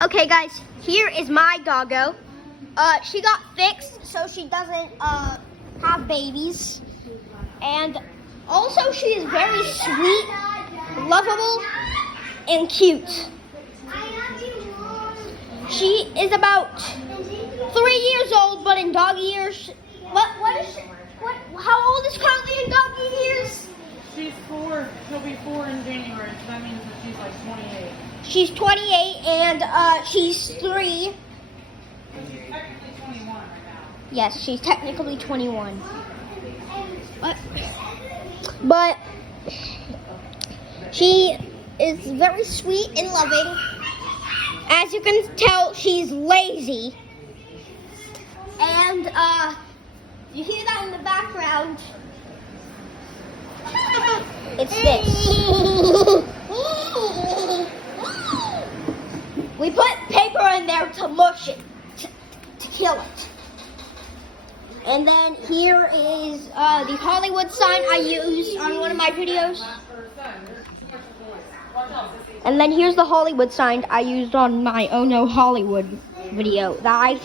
Okay guys, here is my doggo. She got fixed so she doesn't have babies. And also she is very sweet, lovable, and cute. She is about 3 years old, but in doggy years, how old is Carly in doggy years? She's 4. She'll be 4 in January, so that means that she's like 28. She's 28 and she's 3. She's technically 21 right now. Yes, she's technically 21. But she is very sweet and loving. As you can tell, she's lazy. And you hear that in the background. It's this. We put paper in there to mush it, to kill it. And then here is the Hollywood sign I used on one of my videos. And then here's the Hollywood sign I used on my Oh No Hollywood video that I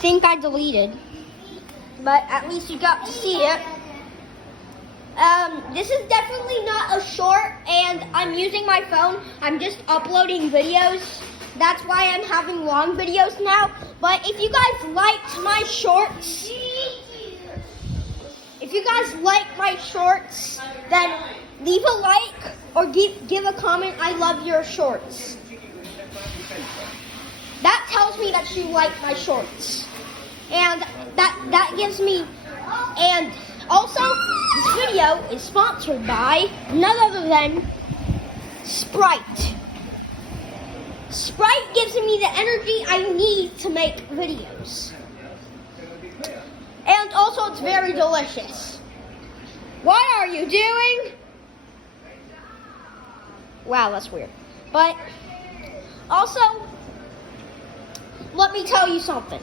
think I deleted. But at least you got to see it. This is definitely not a short, and I'm using my phone. I'm just uploading videos. That's why I'm having long videos now. But if you guys liked my shorts, then leave a like or give a comment. I love your shorts. That tells me that you like my shorts. And that gives me, and also this video is sponsored by none other than Sprite. Sprite gives me the energy I need to make videos. And also it's very delicious. What are you doing? Wow, that's weird. But also, let me tell you something.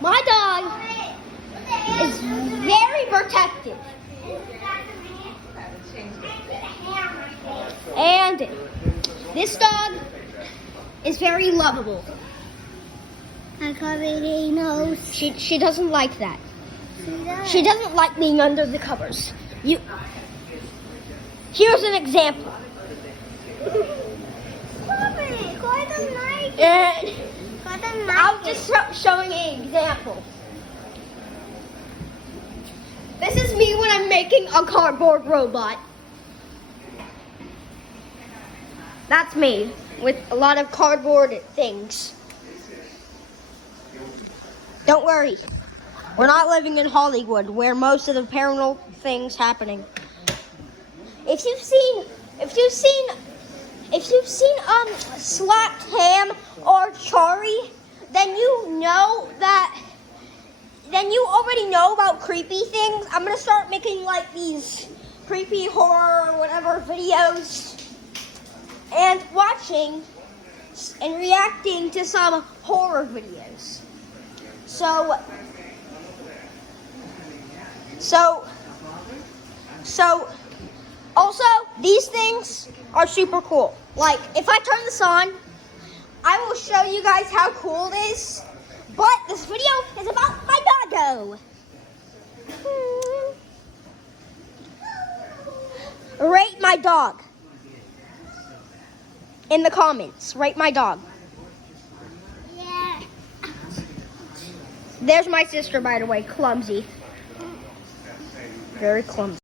My dog is very protective. And this dog is very lovable. She doesn't like that. She doesn't like being under the covers. Here's an example. I'm just showing an example. This is me when I'm making a cardboard robot. That's me with a lot of cardboard things. Don't worry. We're not living in Hollywood where most of the paranormal things happening. If you've seen Slapped Ham or Chari, then you already know about creepy things. I'm gonna start making like these creepy horror or whatever videos and watching and reacting to some horror videos. So also these things are super cool. Like if I turn this on, I will show you guys how cool it is. But this video is about my doggo. Rate my dog. In the comments, rate my dog. Yeah. There's my sister, by the way, clumsy. Very clumsy.